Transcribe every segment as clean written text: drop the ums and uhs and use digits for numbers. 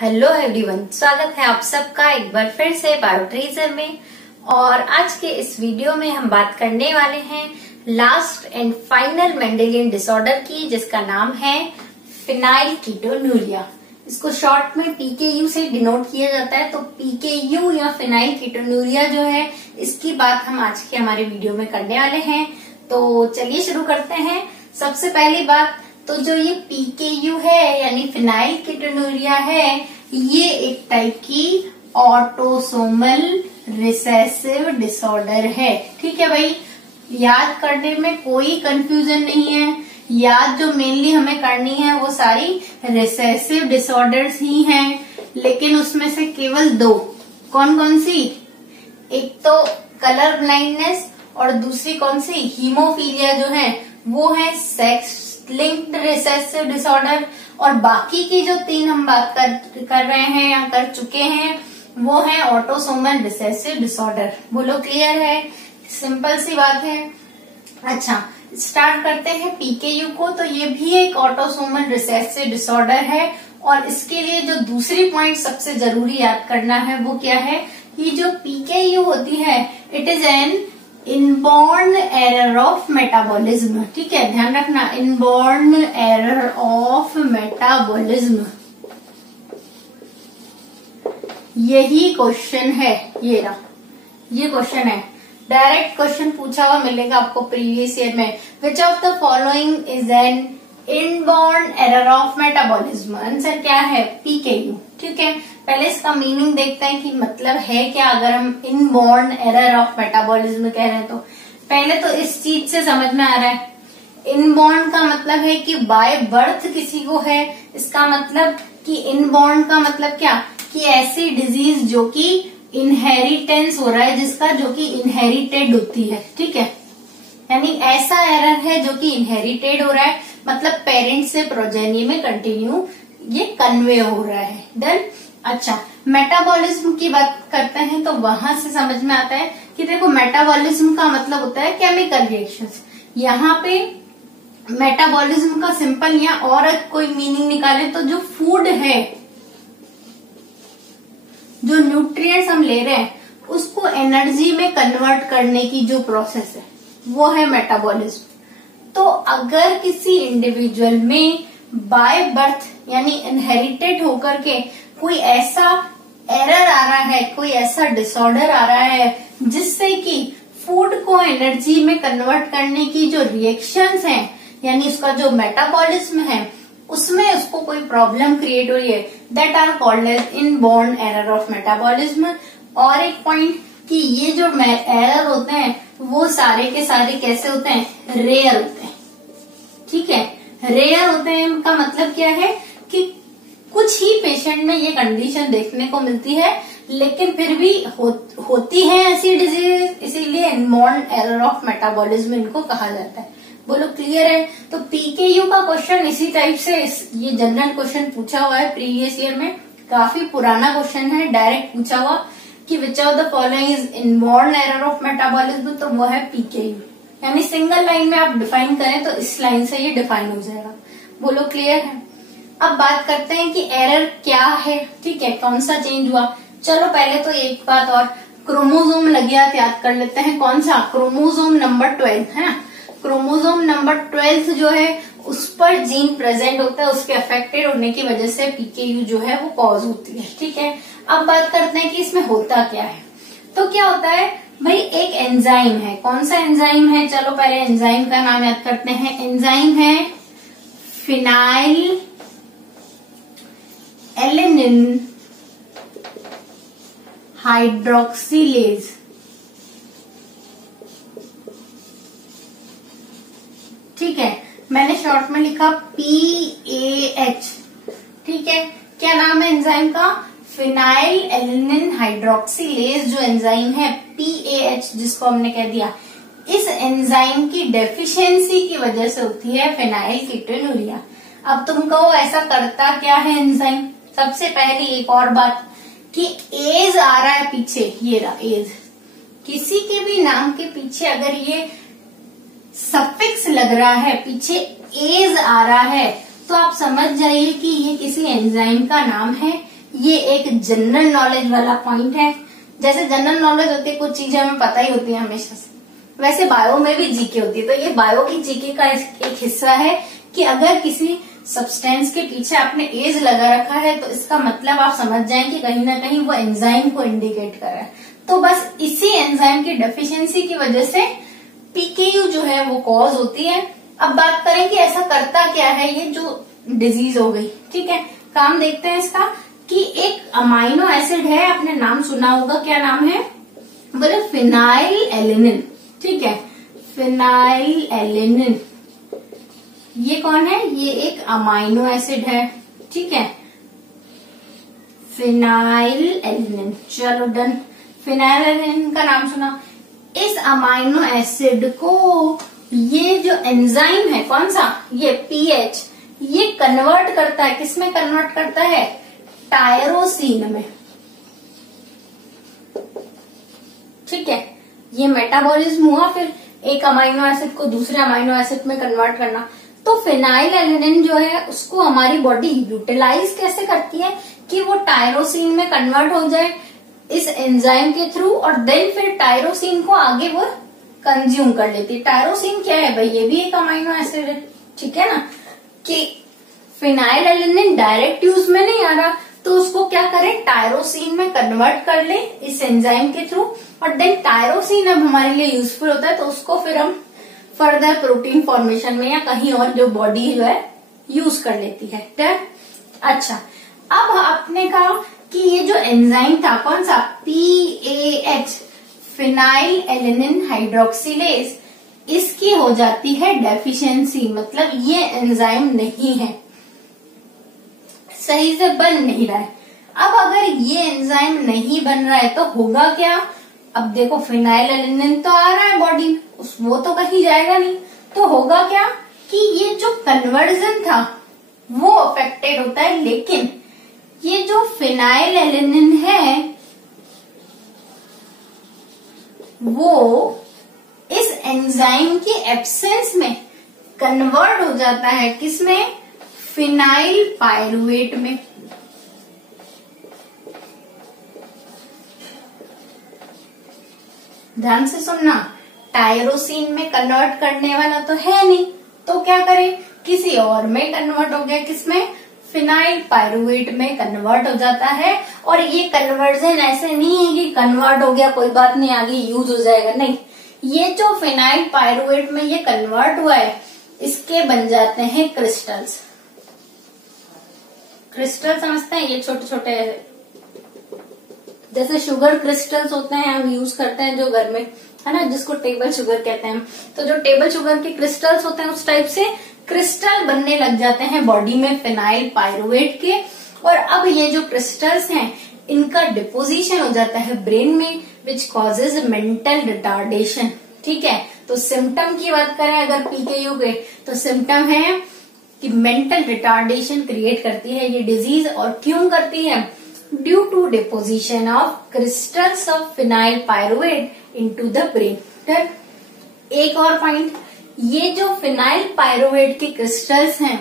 Hello everyone, स्वागत है आप सबका एक बार फिर से बायोट्रेजर में। और आज के इस वीडियो में हम बात करने वाले हैं last and final Mendelian disorder की, जिसका नाम है फिनाइलकीटोन्यूरिया। इसको शॉर्ट में पीकेयू से डिनोट किया जाता है। तो पीकेयू या फिनाइलकीटोन्यूरिया जो है, इसकी बात हम आज के हमारे वीडियो में करने वाले हैं। तो चलिए शुरू करते हैं। सबसे पहली बात तो जो ये पीकेयू है यानी फिनाइलकीटोन्यूरिया है, ये एक टाइप की ऑटोसोमल रिसेसिव डिसऑर्डर है। ठीक है भाई, याद करने में कोई कंफ्यूजन नहीं है। याद जो मेनली हमें करनी है वो सारी रिसेसिव डिसऑर्डर्स ही हैं, लेकिन उसमें से केवल दो। कौन कौन सी? एक तो कलर ब्लाइंडनेस और दूसरी कौन सी? हीमोफीलिया जो है वो है सेक्स लिंक्ड रिसेसिव डिसऑर्डर। और बाकी की जो तीन हम बात कर रहे हैं या कर चुके हैं वो है ऑटोसोमल रिसेसिव डिसऑर्डर। बोलो क्लियर है? सिंपल सी बात है। अच्छा, स्टार्ट करते हैं पीकेयू को। तो ये भी एक ऑटोसोमल रिसेसिव डिसऑर्डर है। और इसके लिए जो दूसरी पॉइंट सबसे जरूरी याद करना है वो क्या है कि जो पीकेयू होती है it is an inborn error of metabolism. ठीक है, ध्यान रखना, इनबॉर्न एरर ऑफ मेटाबॉलिज्म। यही क्वेश्चन है, ये क्वेश्चन है। डायरेक्ट क्वेश्चन पूछा हुआ मिलेगा आपको प्रीवियस ईयर में। Which of the following is an inborn error of metabolism? Answer क्या है? पीकेयू। ठीक है, पहले इसका मीनिंग देखते हैं कि मतलब है क्या अगर हम इनबॉर्न एरर ऑफ मेटाबॉलिज्म कह रहे हैं। तो पहले तो इस चीज से समझ में आ रहा है, इनबॉर्न का मतलब है कि बाय बर्थ किसी को है। इसका मतलब कि इनबॉर्न का मतलब क्या कि ऐसी डिजीज जो कि इनहेरिटेंस हो रहा है, जिसका जो कि इनहेरिटेड होती है। ठीक है, यानी ऐसा एरर है जो कि इनहेरिटेड हो रहा है, मतलब पेरेंट से प्रोजेनी में कंटिन्यू ये कन्वे हो रहा है। डन। अच्छा, मेटाबॉलिज्म की बात करते हैं तो वहां से समझ में आता है कि देखो, मेटाबॉलिज्म का मतलब होता है केमिकल रिएक्शंस। यहाँ पे मेटाबॉलिज्म का सिंपल या और कोई मीनिंग निकाले तो जो फूड है, जो न्यूट्रिएंट्स हम ले रहे हैं, उसको एनर्जी में कन्वर्ट करने की जो प्रोसेस है वो है मेटाबॉलिज्म। तो अगर किसी इंडिविजुअल में बाय बर्थ यानी इनहेरिटेड होकर के कोई ऐसा एरर आ रहा है, कोई ऐसा डिसऑर्डर आ रहा है जिससे कि फूड को एनर्जी में कन्वर्ट करने की जो रिएक्शंस हैं, यानी उसका जो मेटाबॉलिज्म है उसमें उसको कोई प्रॉब्लम क्रिएट हो रही है, that are called as inborn error of metabolism. और एक पॉइंट कि ये जो एरर होते हैं वो सारे के सारे कैसे होते हैं? रेयर होते हैं। ठीक है, रेयर होते हैं का मतलब क्या है कि कुछ ही पेशेंट में ये कंडीशन देखने को मिलती है, लेकिन फिर भी होती है ऐसी डिजीज, इसीलिए इनबॉर्न एरर ऑफ मेटाबॉलिज्म इनको कहा जाता है। बोलो क्लियर है? तो पीकेयू का क्वेश्चन इसी टाइप से ये जनरल क्वेश्चन पूछा हुआ है प्रीवियस ईयर में। काफी पुराना क्वेश्चन है, डायरेक्ट पूछा हुआ कि which of the following is inborn error of metabolism, तो वो है पीकेयू। यानी सिंगल लाइन में आप डिफाइन करें तो इस लाइन से ये डिफाइन हो जाएगा। बोलो क्लियर है? अब बात करते हैं कि एरर क्या है। ठीक है, कौन सा चेंज हुआ? चलो पहले तो एक बात और, क्रोमोसोम लगियात याद कर लेते हैं। कौन सा? क्रोमोसोम नंबर 12 है। क्रोमोसोम नंबर 12 जो है उस पर जीन प्रेजेंट होता है, उसके अफेक्टेड होने की वजह से पीकेयू जो है वो कॉज होती है। ठीक है, अब बात करते हैं कि इसमें होता क्या है। तो क्या होता है भाई, एक एंजाइम है। कौन सा एंजाइम है? चलो पहले एंजाइम का नाम याद करते हैं। एंजाइम है फिनाइल एलेनिन हाइड्रोक्सिलेज। ठीक है, मैंने शॉर्ट में लिखा PAH। ठीक है, क्या नाम है एंजाइम का? फिनाइल एलेनिन हाइड्रोक्सिलेज जो एंजाइम है PAH, जिसको हमने कह दिया, इस एंजाइम की डेफिशिएंसी की वजह से होती है फिनाइलकीटोन्यूरिया। अब तुम कहो ऐसा करता क्या है एंजाइम? सबसे पहली एक और बात कि एज आ रहा है पीछे, ये रहा एज। किसी के भी नाम के पीछे अगर ये सफिक्स लग रहा है, पीछे एज आ रहा है, तो आप समझ जाइए कि ये किसी एंजाइम का नाम है ये एक जनरल नॉलेज वाला पॉइंट है। जैसे जनरल नॉलेज होती है, कुछ चीजें हमें पता ही होती है हमेशा से, वैसे बायो में भी जीके होती है। तो ये बायो की जीके का एक हिस्सा है कि अगर किसी सब्सटेंस के पीछे आपने एज लगा रखा है तो इसका मतलब आप समझ जाएं कि कहीं ना कहीं वो एंजाइम को इंडिकेट कर रहा है। तो बस इसी एंजाइम की डेफिशिएंसी की वजह से पीकेयू जो है वो कॉज होती है। अब बात करें कि ऐसा करता क्या है ये जो डिजीज हो गई, ठीक है। काम देखते हैं इसका कि एक अमाइनो एसिड है, आपने नाम सुना होगा, क्या नाम है, बोले फिनाइल एलिनिन, ठीक है। फिनाइल एलिनिन ये कौन है, ये एक अमाइनो एसिड है, ठीक है। फिनाइल एलिनिन, चलो डन। फिनाइल एलिनिन का नाम सुना। इस अमाइनो एसिड को ये जो एंजाइम है, कौन सा, ये पीएच, ये कन्वर्ट करता है, किसमें कन्वर्ट करता है, टायरोसिन में, ठीक है। ये मेटाबॉलिज्म हुआ, फिर एक अमाइनो एसिड को दूसरे अमाइनो एसिड में कन्वर्ट करना। तो फिनाइल एलिनिन जो है उसको हमारी बॉडी यूटिलाइज कैसे करती है कि वो टायरोसिन में कन्वर्ट हो जाए इस एंजाइम के थ्रू, और देन फिर टायरोसिन को आगे वो कंज्यूम कर लेती है। टायरोसिन क्या है भाई, ये भी एक अमाइनो एसिड है, ठीक है ना। कि फिनाइल एलिनिन डायरेक्ट यूज में नहीं आ रहा तो उसको क्या करें, टायरोसिन में कन्वर्ट कर ले इस एंजाइम के थ्रू, और देन टायरोसिन अब हमारे लिए यूजफुल होता है तो उसको फिर हम फर्दर प्रोटीन फॉर्मेशन में या कहीं और जो बॉडी जो है यूज कर लेती है, ठीक। अच्छा, अब आपने कहा कि ये जो एंजाइम था कौन सा, पीएएच, फिनाइल एलिनिन हाइड्रोक्सिलेज, इसकी हो जाती है डेफिशिएंसी, मतलब ये एंजाइम नहीं है, सही से बन नहीं रहा है। अब अगर ये एंजाइम नहीं बन रहा है तो होगा क्या, अब देखो फिनाइल एलिनिन तो आ रहा है बॉडी में, वो तो कहीं जाएगा नहीं, तो होगा क्या कि ये जो कन्वर्जन था वो अफेक्टेड होता है, लेकिन ये जो फिनाइल एलिनिन है वो इस एंजाइम के एब्सेंस में कन्वर्ट हो जाता है, किसमें, फिनाइल पायरुवेट में। ध्यान से सुनना, टायरोसिन में कन्वर्ट करने वाला तो है नहीं, तो क्या करें, किसी और में कन्वर्ट हो गया, किसमें, फिनाइल पायरुवेट में कन्वर्ट हो जाता है। और ये कन्वर्जन ऐसे नहीं है कि कन्वर्ट हो गया कोई बात नहीं आगे यूज हो जाएगा, नहीं, ये जो फिनाइल पायरुवेट में ये कन्वर्ट हुआ है इसके बन जाते हैं क्रिस्टल्स। क्रिस्टल समझते हैं, ये छोटे छोटे जैसे शुगर क्रिस्टल्स होते हैं, हम यूज करते हैं जो घर में, है ना, जिसको टेबल शुगर कहते हैं। तो जो टेबल शुगर के क्रिस्टल्स होते हैं उस टाइप से क्रिस्टल बनने लग जाते हैं बॉडी में फिनाइल पायरुवेट के। और अब ये जो क्रिस्टल्स हैं इनका डिपोजिशन हो जाता है ब्रेन में, विच कॉजेज मेंटल रिटार्डेशन, ठीक है। तो सिम्टम की बात करें अगर पीकेयू के, तो सिम्टम है कि मेंटल रिटार्डेशन क्रिएट करती है ये डिजीज। और क्यों करती है, due to deposition of crystals of phenyl pyruvate into the brain. एक और पॉइंट, ये जो फिनाइल पायरुवेट के क्रिस्टल्स हैं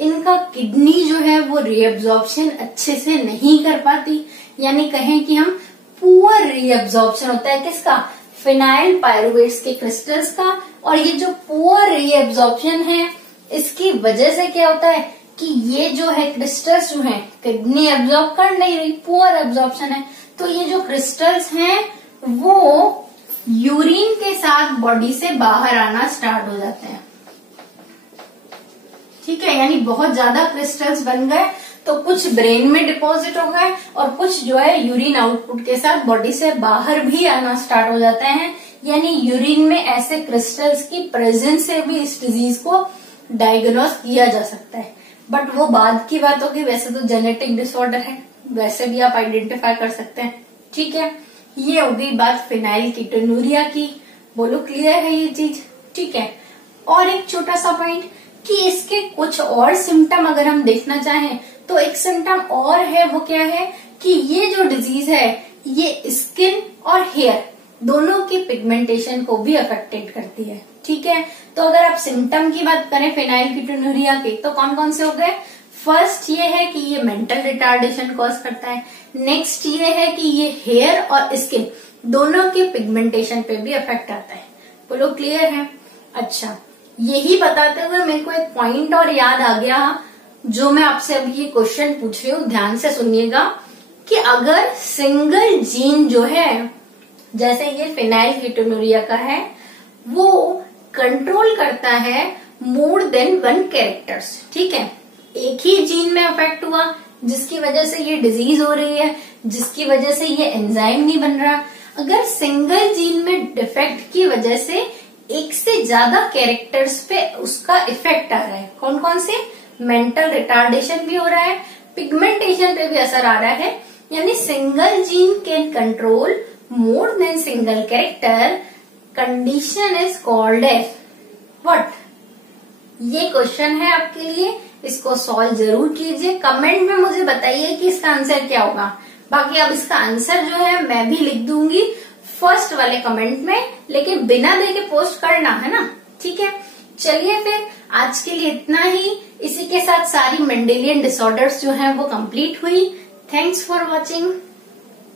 इनका किडनी जो है वो रीअब्जॉर्प्शन अच्छे से नहीं कर पाती, यानी कहें कि हम पुअर रीअब्जॉर्प्शन होता है किसका, फिनाइल पायरुवेट्स के क्रिस्टल्स का। और ये जो पुअर रीअब्जॉर्प्शन है इसकी वजह से क्या होता है कि ये जो है क्रिस्टल्स जो हैं किडनी एब्जॉर्ब कर नहीं रही, पुअर एब्जॉर्प्शन है, तो ये जो क्रिस्टल्स हैं वो यूरिन के साथ बॉडी से बाहर आना स्टार्ट हो जाते हैं, ठीक है। यानी बहुत ज्यादा क्रिस्टल्स बन गए तो कुछ ब्रेन में डिपॉजिट हो गए और कुछ जो है यूरिन आउटपुट के साथ बॉडी से बाहर भी आना स्टार्ट हो जाते हैं। यानी यूरिन में ऐसे क्रिस्टल्स की प्रेजेंस से भी इस डिजीज को डायग्नोस किया जा सकता है, बट वो बाद की बात होगी। वैसे तो जेनेटिक डिसऑर्डर है, वैसे भी आप आइडेंटिफाई कर सकते हैं, ठीक है। ये हो गई बात फिनाइल कीटोन्यूरिया की, बोलो क्लियर है ये चीज, ठीक है। और एक छोटा सा पॉइंट कि इसके कुछ और सिम्टम अगर हम देखना चाहें तो एक सिम्टम और है, वो क्या है कि ये जो डिजीज है ये स्किन और हेयर दोनों की पिगमेंटेशन को भी अफेक्टेड करती है, ठीक है। तो अगर आप सिम्टम की बात करें फिनाइल कीटोन्यूरिया के तो कौन कौन से हो गए, फर्स्ट ये है कि ये मेंटल रिटार्डेशन कॉज करता है, नेक्स्ट ये है कि ये हेयर और स्किन दोनों के पिगमेंटेशन पे भी इफेक्ट आता है। बोलो क्लियर है? अच्छा, यही बताते हुए मेरे को एक पॉइंट और याद आ गया जो मैं आपसे अभी ये क्वेश्चन पूछ रही हूँ, ध्यान से सुनिएगा कि अगर सिंगल जीन जो है, जैसे ये फिनाइलकीटोनुरिया का है, वो कंट्रोल करता है मोर देन 1 कैरेक्टर्स, ठीक है, एक ही जीन में अफेक्ट हुआ जिसकी वजह से ये डिजीज हो रही है, जिसकी वजह से ये एंजाइम नहीं बन रहा। अगर सिंगल जीन में डिफेक्ट की वजह से एक से ज्यादा कैरेक्टर्स पे उसका इफेक्ट आ रहा है, कौन कौन से? मेंटल रिटार्डेशन भी हो रहा है, पिगमेंटेशन पे भी असर आ रहा है, यानी single gene can control more than single character, condition is called as what? ये क्वेश्चन है आपके लिए, इसको सॉल्व जरूर कीजिए, कमेंट में मुझे बताइए कि इसका आंसर क्या होगा। बाकी अब इसका आंसर जो है मैं भी लिख दूंगी फर्स्ट वाले कमेंट में, लेकिन बिना देके पोस्ट करना है ना, ठीक है। चलिए फिर आज के लिए इतना ही, इसी के साथ सारी मेंडेलियन डिसऑर्डर्स जो हैं वो कंप्लीट हुई। Thanks for watching.